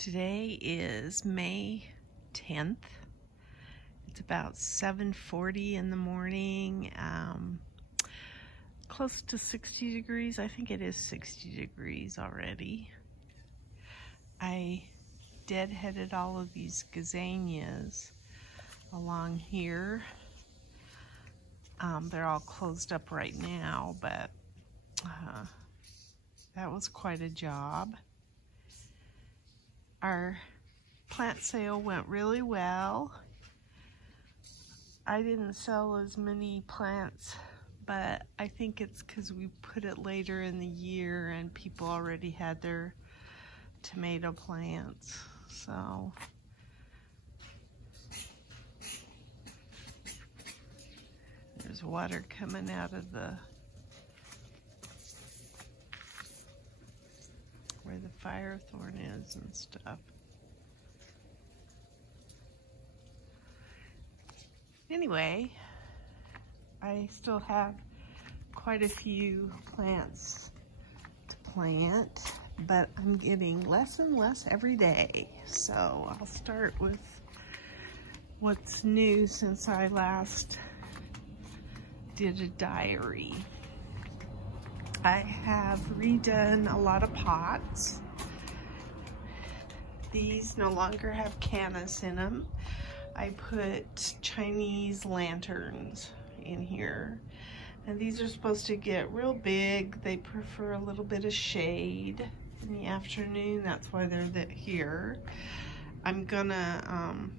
Today is May 10th. It's about 7:40 in the morning, close to 60 degrees. I think it is 60 degrees already. I deadheaded all of these gazanias along here. They're all closed up right now, but that was quite a job. Our plant sale went really well. I didn't sell as many plants, but I think it's because we put it later in the year and people already had their tomato plants. So there's water coming out of the where the firethorn is and stuff. Anyway, I still have quite a few plants to plant, but I'm getting less and less every day. So I'll start with what's new since I last did a diary. I have redone a lot of pots. These no longer have cannas in them. I put Chinese lanterns in here. And these are supposed to get real big. They prefer a little bit of shade in the afternoon. That's why they're here. I'm gonna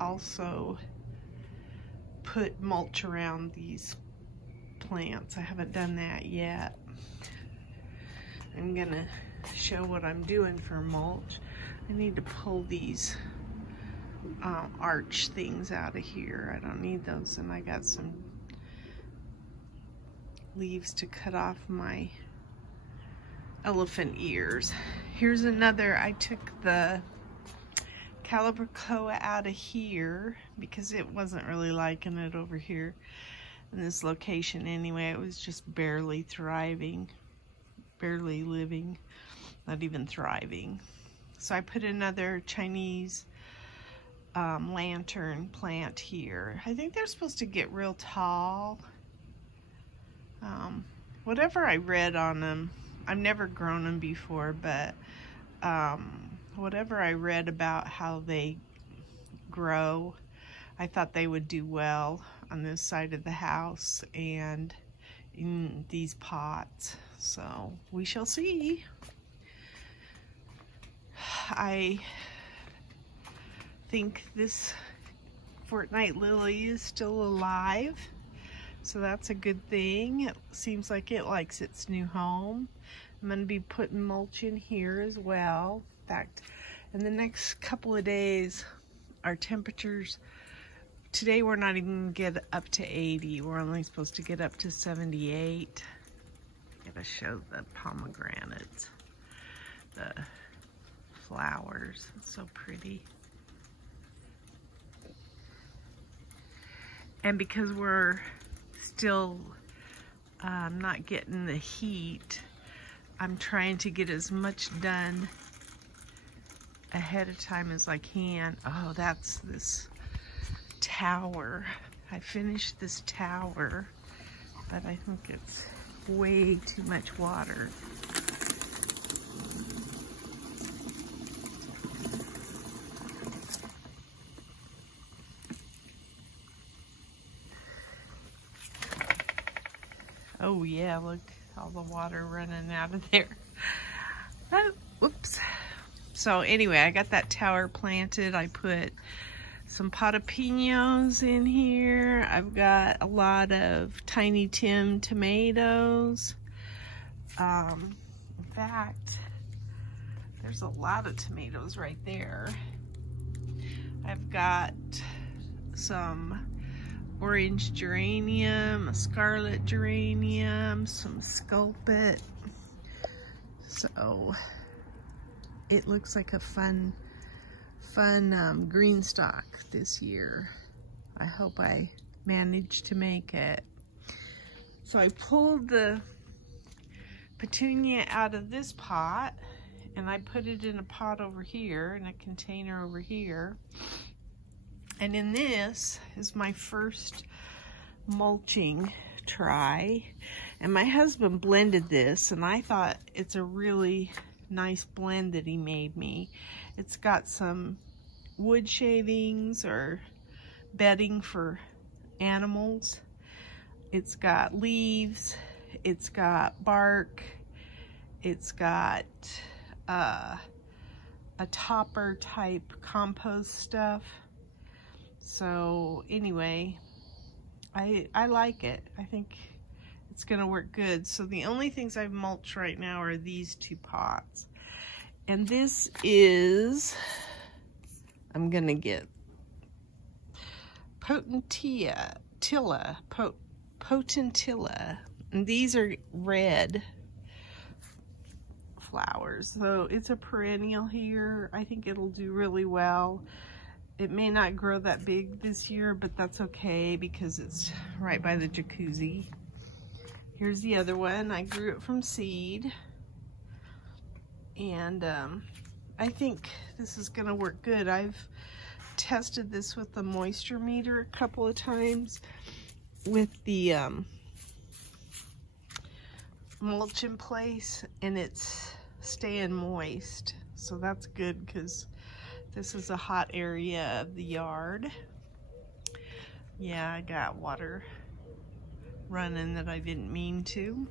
also put mulch around these plants. I haven't done that yet. I'm gonna show what I'm doing for mulch. I need to pull these arch things out of here. I don't need those, and I got some leaves to cut off my elephant ears. Here's another. I took the calibrachoa out of here because it wasn't really liking it over here in this location anyway. It was just barely thriving, barely living, not even thriving. So I put another Chinese lantern plant here. I think they're supposed to get real tall. Whatever I read on them, I've never grown them before, but whatever I read about how they grow, I thought they would do well on this side of the house and in these pots. So we shall see. I think this fortnight lily is still alive, so that's a good thing. It seems like it likes its new home. I'm going to be putting mulch in here as well. In fact, in the next couple of days, our temperatures, today we're not even going to get up to 80. We're only supposed to get up to 78. I'm going to show the pomegranates, the flowers. It's so pretty. And because we're still not getting the heat, I'm trying to get as much done ahead of time as I can. Oh, that's this tower. I finished this tower, but I think it's way too much water. Oh yeah, look, all the water running out of there. Oh, whoops. So anyway, I got that tower planted. I put some patapinos in here. I've got a lot of Tiny Tim tomatoes. In fact, there's a lot of tomatoes right there. I've got some orange geranium, a scarlet geranium, some sculpit. So it looks like a fun GreenStalk this year. I hope I manage to make it. So I pulled the petunia out of this pot And I put it in a pot over here, in a container over here. And in this is my first mulching try. And my husband blended this, and I thought it's a really nice blend that he made me. It's got some wood shavings or bedding for animals. It's got leaves. It's got bark. It's got a topper type compost stuff. So anyway, I like it. I think it's gonna work good. So the only things I've mulched right now are these two pots. And this is, I'm gonna get Potentilla, and these are red flowers. So it's a perennial here. I think it'll do really well. It may not grow that big this year, but that's okay because it's right by the jacuzzi. Here's the other one. I grew it from seed. And I think this is gonna work good. I've tested this with the moisture meter a couple of times with the mulch in place, and it's staying moist. So that's good because this is a hot area of the yard. Yeah, I got water running that I didn't mean to.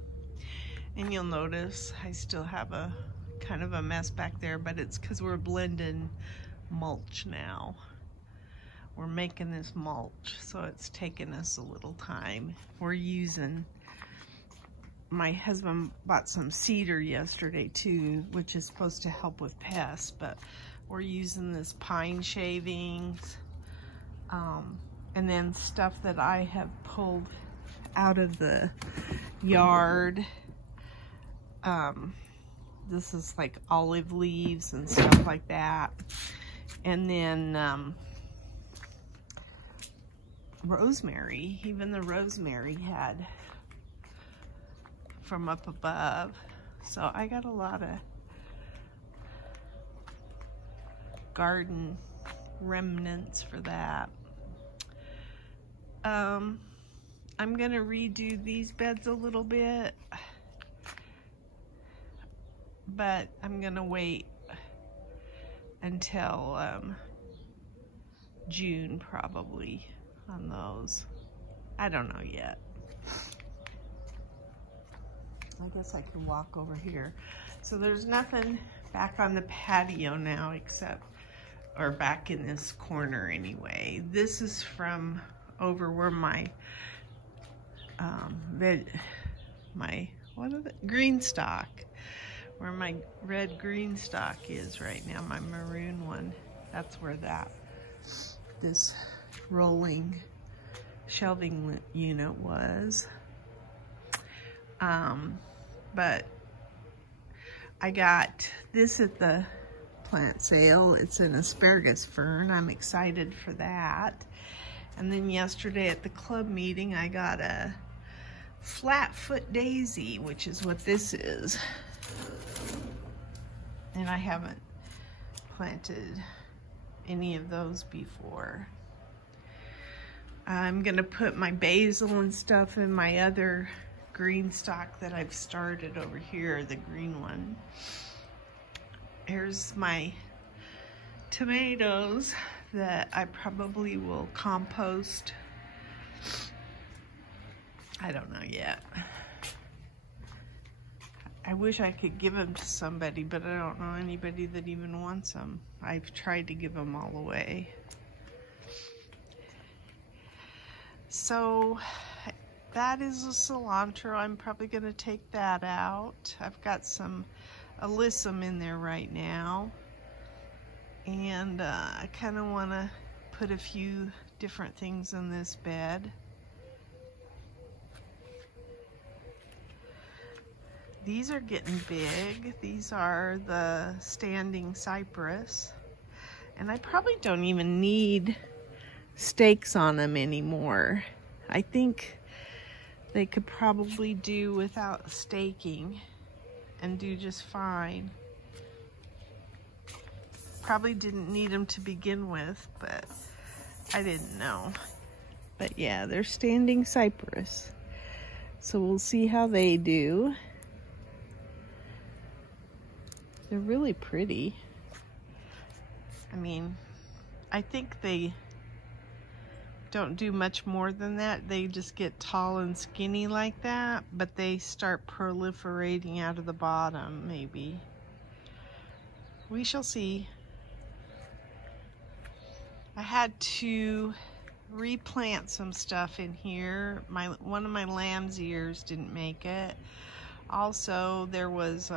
And you'll notice I still have a kind of a mess back there, but it's because we're blending mulch now. We're making this mulch, so it's taken us a little time. We're using, my husband bought some cedar yesterday too, which is supposed to help with pests, but we're using this pine shavings, and then stuff that I have pulled out of the yard. This is like olive leaves and stuff like that. And then rosemary, even the rosemary had from up above. So I got a lot of garden remnants for that. I'm gonna redo these beds a little bit, but I'm gonna wait until June probably on those. I don't know yet. I guess I could walk over here. So there's nothing back on the patio now except, or back in this corner anyway. This is from over where my GreenStalk, where my red GreenStalk is right now, my maroon one. That's where this rolling shelving unit was. But I got this at the plant sale. It's an asparagus fern. I'm excited for that. And then yesterday at the club meeting, I got a flatfoot daisy, which is what this is. And I haven't planted any of those before. I'm gonna put my basil and stuff in my other GreenStalk that I've started over here, the green one. Here's my tomatoes that I probably will compost. I don't know yet. I wish I could give them to somebody, but I don't know anybody that even wants them. I've tried to give them all away. So that is a cilantro. I'm probably going to take that out. I've got some alyssum in there right now. And I kind of want to put a few different things in this bed. These are getting big. These are the standing cypress. And I probably don't even need stakes on them anymore. I think they could probably do without staking and do just fine. Probably didn't need them to begin with, but I didn't know. But yeah, they're standing cypress. So we'll see how they do. They're really pretty. I mean, I think they don't do much more than that. They just get tall and skinny like that, but they start proliferating out of the bottom, maybe. We shall see. I had to replant some stuff in here. One of my lamb's ears didn't make it. Also, there was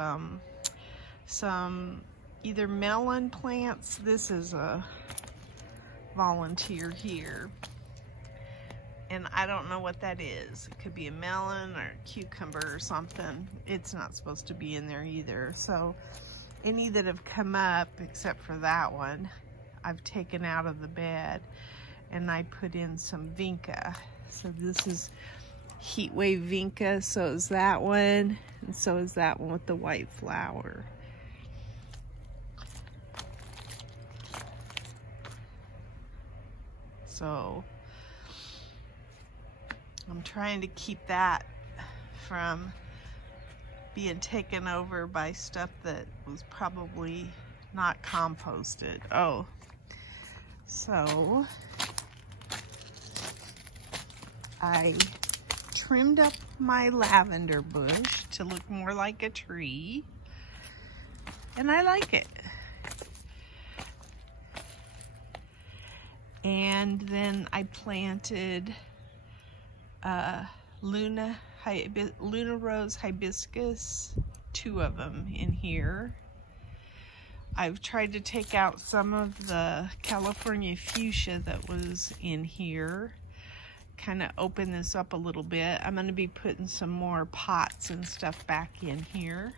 some either melon plants. This is a volunteer here. And I don't know what that is. It could be a melon or a cucumber or something. It's not supposed to be in there either. So any that have come up, except for that one, I've taken out of the bed and I put in some vinca. So this is heat wave vinca. So is that one. And so is that one with the white flower. So I'm trying to keep that from being taken over by stuff that was probably not composted. Oh, so I trimmed up my lavender bush to look more like a tree, and I like it. And then I planted Luna Rose hibiscus, 2 of them in here. I've tried to take out some of the California fuchsia that was in here, kind of open this up a little bit. I'm going to be putting some more pots and stuff back in here.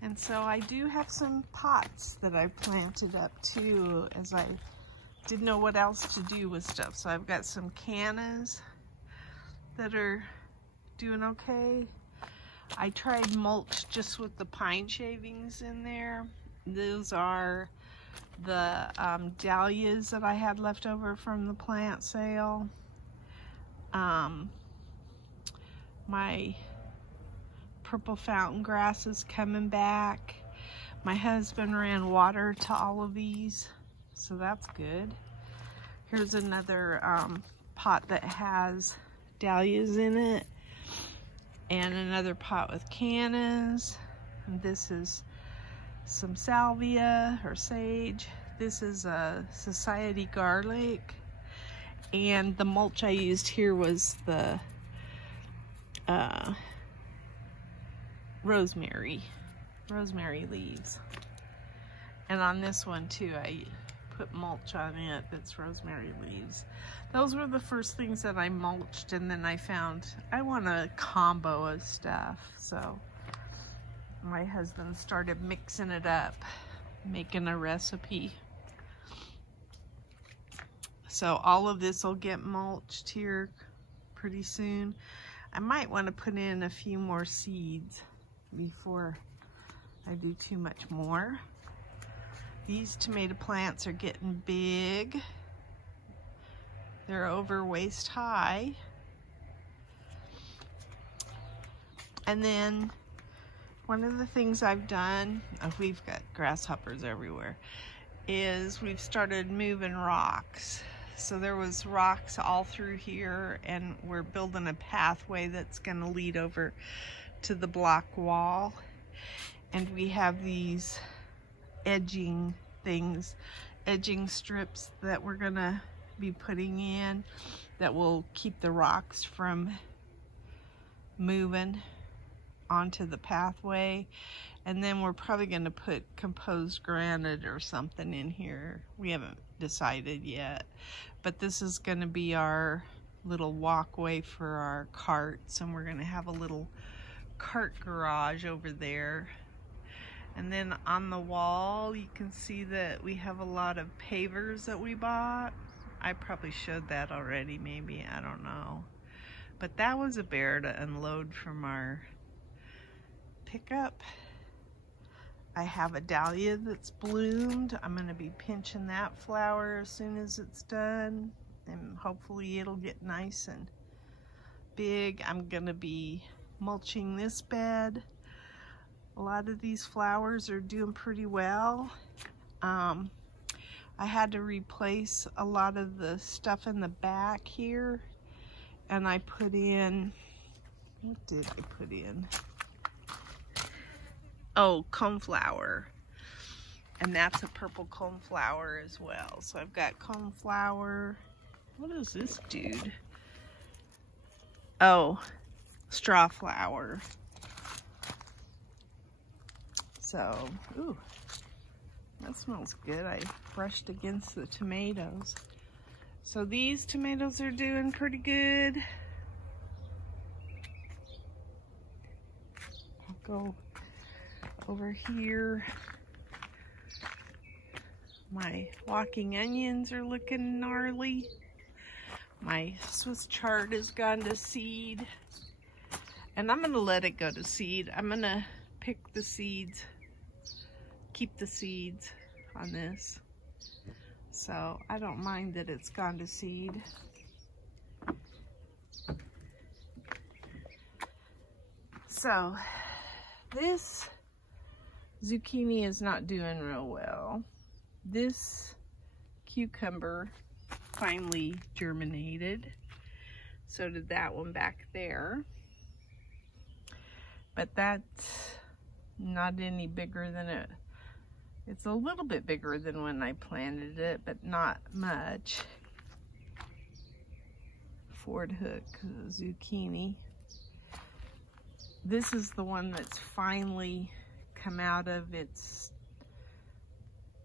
And so I do have some pots that I planted up too, as I didn't know what else to do with stuff. So I've got some cannas that are doing okay. I tried mulch just with the pine shavings in there. Those are the dahlias that I had left over from the plant sale. My purple fountain grass is coming back. My husband ran water to all of these, so that's good. Here's another pot that has dahlias in it, and another pot with cannas. And this is some salvia or sage. This is a society garlic, and the mulch I used here was the rosemary leaves. And on this one too, I put mulch on it that's rosemary leaves. Those were the first things that I mulched, and then I found I want a combo of stuff. So my husband started mixing it up, making a recipe. So all of this will get mulched here pretty soon. I might want to put in a few more seeds before I do too much more. These tomato plants are getting big. They're over waist high. And then one of the things I've done, we've got grasshoppers everywhere, is we've started moving rocks. So there was rocks all through here, and we're building a pathway that's going to lead over to the block wall. And we have these edging things, edging strips that we're going to be putting in that will keep the rocks from moving onto the pathway. And then we're probably going to put composed granite or something in here. We haven't decided yet, but this is going to be our little walkway for our carts, and we're going to have a little cart garage over there. And then on the wall you can see that we have a lot of pavers that we bought. I probably showed that already, maybe, I don't know. But that was a bear to unload from our pickup. I have a dahlia that's bloomed. I'm gonna be pinching that flower as soon as it's done, and hopefully it'll get nice and big. I'm gonna be mulching this bed. A lot of these flowers are doing pretty well. I had to replace a lot of the stuff in the back here, and I put in, what did I put in? Oh, coneflower. And that's a purple coneflower as well. So I've got coneflower. What is this dude? Oh, straw flower. So, ooh, that smells good. I brushed against the tomatoes. So these tomatoes are doing pretty good. I'll go over here. My walking onions are looking gnarly. My Swiss chard has gone to seed. And I'm gonna let it go to seed. I'm gonna pick the seeds, keep the seeds on this. So I don't mind that it's gone to seed. So this zucchini is not doing real well. This cucumber finally germinated. So did that one back there. But that's not any bigger than it. It's a little bit bigger than when I planted it, but not much. Ford hook zucchini. This is the one that's finally come out of its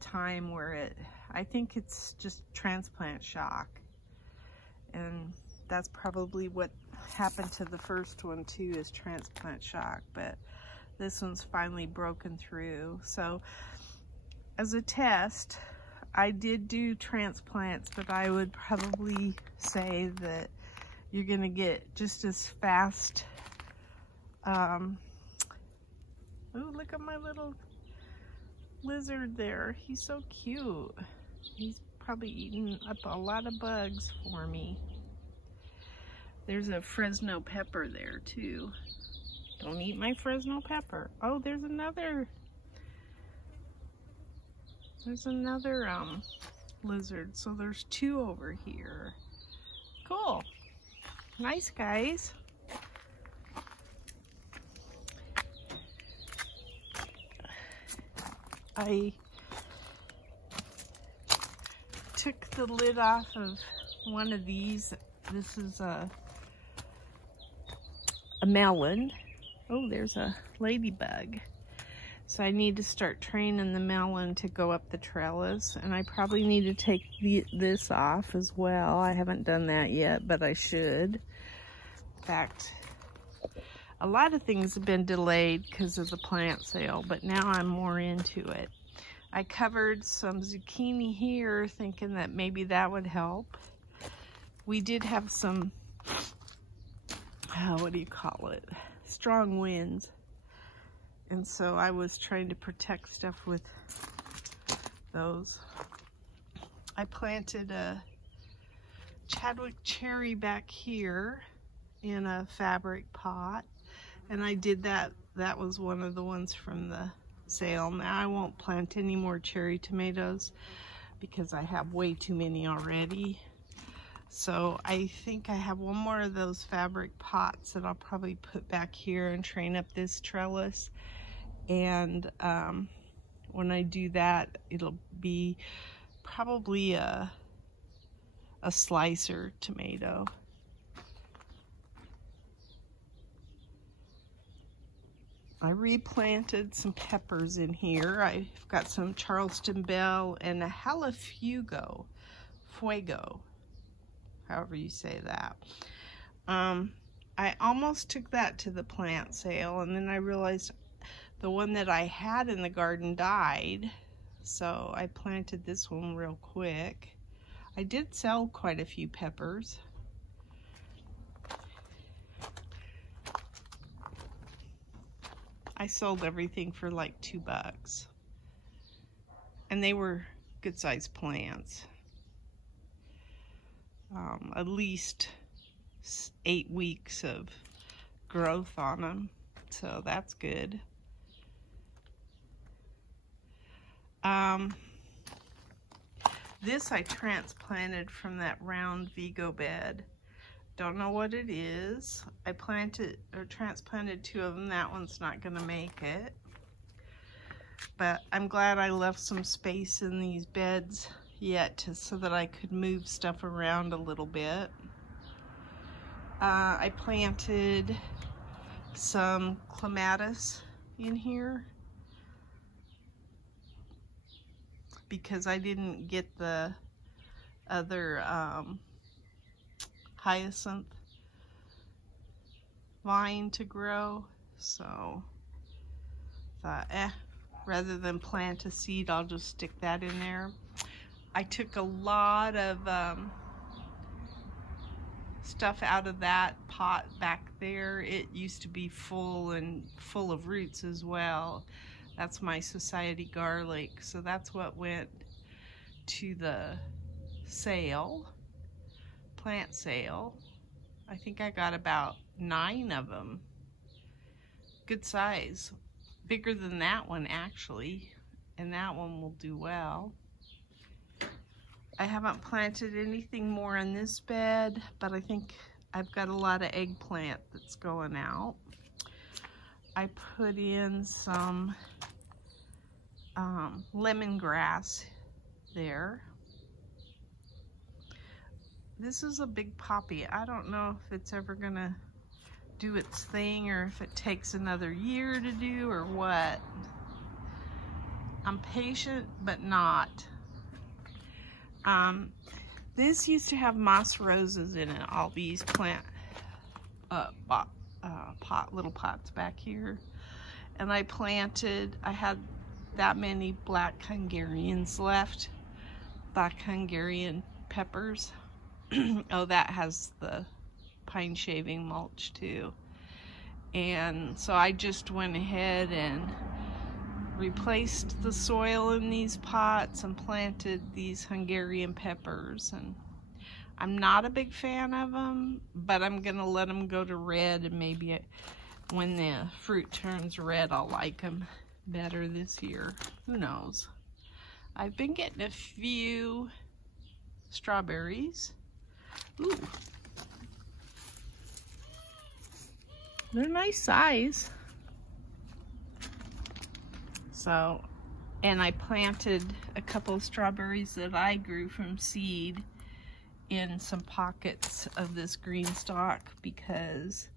time where it, I think it's just transplant shock. And that's probably what happened to the first one too, is transplant shock, but this one's finally broken through. So as a test, I did do transplants, but I would probably say that you're gonna get just as fast. Oh, look at my little lizard there. He's so cute. He's probably eating up a lot of bugs for me. There's a Fresno pepper there too. Don't eat my Fresno pepper. Oh, there's another lizard. So there's two over here. Cool. Nice, guys. I took the lid off of one of these. This is a melon. Oh, there's a ladybug. So I need to start training the melon to go up the trellis, and I probably need to take this off as well. I haven't done that yet, but I should. In fact, a lot of things have been delayed because of the plant sale, but now I'm more into it. I covered some zucchini here thinking that maybe that would help. We did have some, what do you call it? Strong winds. And so I was trying to protect stuff with those. I planted a Chadwick Cherry back here in a fabric pot. And I did that. That was one of the ones from the sale. Now I won't plant any more cherry tomatoes because I have way too many already. So I think I have one more of those fabric pots that I'll probably put back here and train up this trellis. And when I do that, it'll be probably a slicer tomato. I replanted some peppers in here. I've got some Charleston Bell and a Fuego, however you say that. I almost took that to the plant sale, and then I realized the one that I had in the garden died, so I planted this one real quick. I did sell quite a few peppers. I sold everything for like $2. And they were good sized plants. At least 8 weeks of growth on them. So that's good. This I transplanted from that round Vego bed. Don't know what it is. I transplanted 2 of them. That one's not gonna make it. But I'm glad I left some space in these beds yet so that I could move stuff around a little bit. I planted some clematis in here because I didn't get the other hyacinth vine to grow, so thought, rather than plant a seed, I'll just stick that in there. I took a lot of stuff out of that pot back there. It used to be full of roots as well. That's my society garlic, so that's what went to the sale, plant sale. I think I got about 9 of them. Good size. Bigger than that one actually, and that one will do well. I haven't planted anything more in this bed, but I think I've got a lot of eggplant that's going out. I put in some lemongrass there. This is a big poppy. I don't know if it's ever gonna do its thing or if it takes another year to do or what. I'm patient, but not. This used to have moss roses in it, all these little pots back here. And I had that many black Hungarians left, black Hungarian peppers. Oh, that has the pine shaving mulch too. And so I just went ahead and replaced the soil in these pots and planted these Hungarian peppers. And I'm not a big fan of them, but I'm gonna let them go to red, and maybe when the fruit turns red, I'll like them better this year. Who knows? I've been getting a few strawberries. Ooh. They're nice size. So, and I planted a couple of strawberries that I grew from seed in some pockets of this GreenStalk because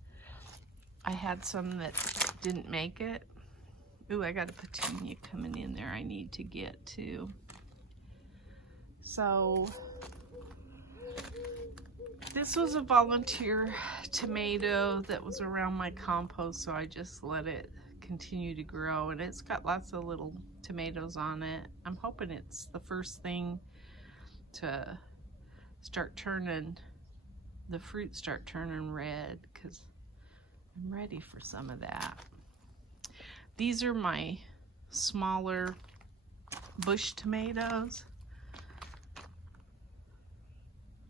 I had some that didn't make it. Ooh, I got a petunia coming in there I need to get to. So, this was a volunteer tomato that was around my compost, so I just let it continue to grow, and it's got lots of little tomatoes on it. I'm hoping it's the first thing to start turning, the fruit start turning red, because I'm ready for some of that. These are my smaller bush tomatoes,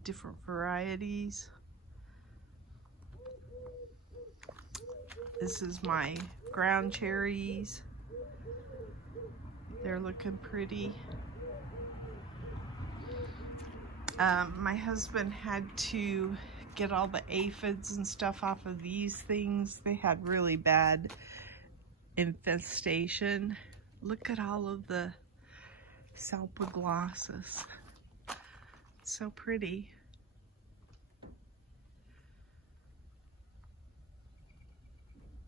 different varieties. This is my ground cherries. They're looking pretty. My husband had to get all the aphids and stuff off of these things. They had really bad infestation. Look at all of the salpoglossus. It's so pretty.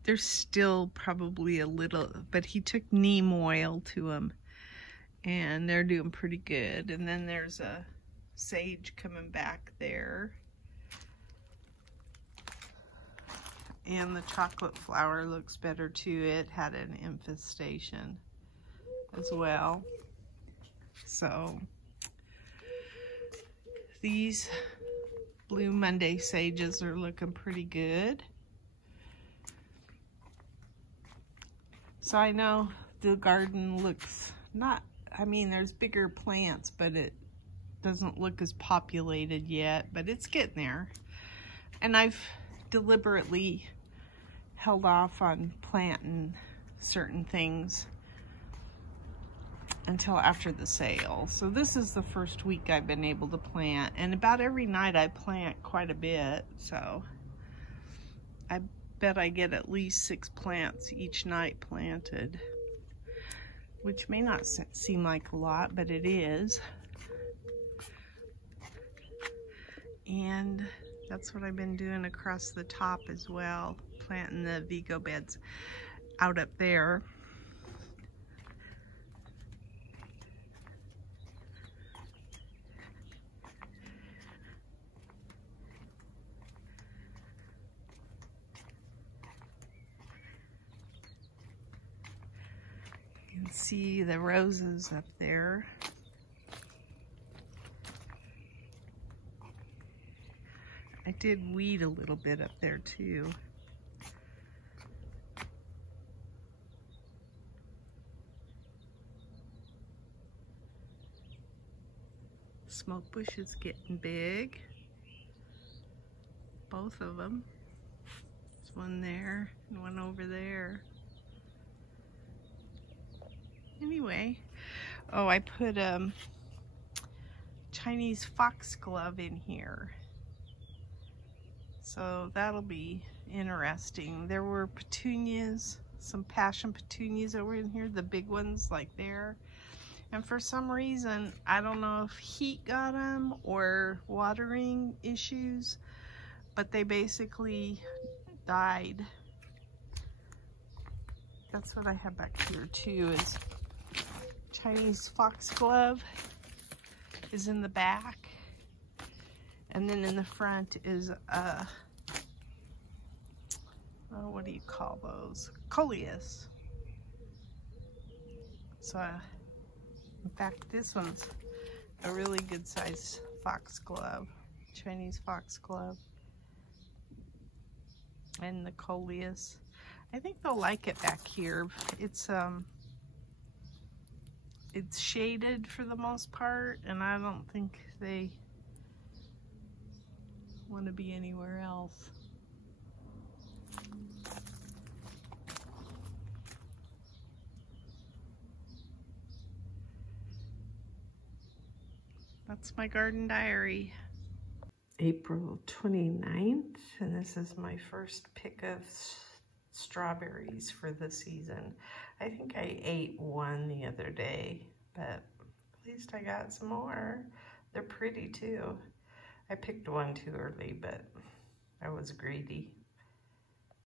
There's still probably a little, but he took neem oil to them and they're doing pretty good. And then there's a sage coming back there. And the chocolate flower looks better too. It had an infestation as well. So These Blue Monday sages are looking pretty good. So I know the garden looks not, I mean, there's bigger plants, but it doesn't look as populated yet, but it's getting there. And I've deliberately held off on planting certain things until after the sale. So this is the first week I've been able to plant, and about every night I plant quite a bit, so I bet I get at least 6 plants each night planted, which may not seem like a lot, but it is. And that's what I've been doing across the top as well, planting the Vego beds out up there. You can see the roses up there. I did weed a little bit up there too. Smoke bush is getting big. Both of them. There's one there and one over there. Anyway, oh, I put Chinese foxglove in here. So that'll be interesting. There were petunias, some passion petunias that were in here, the big ones like there. And for some reason, I don't know if heat got them or watering issues, but they basically died. That's what I have back here too, is Chinese foxglove is in the back. And then in the front is oh, what do you call those? Coleus. So, in fact, this one's a really good size foxglove, Chinese foxglove. And the Coleus. I think they'll like it back here. It's shaded for the most part, and I don't think they want to be anywhere else. That's my garden diary. April 29th, and this is my first pick of strawberries for the season. I think I ate one the other day, but at least I got some more. They're pretty too. I picked one too early, but I was greedy.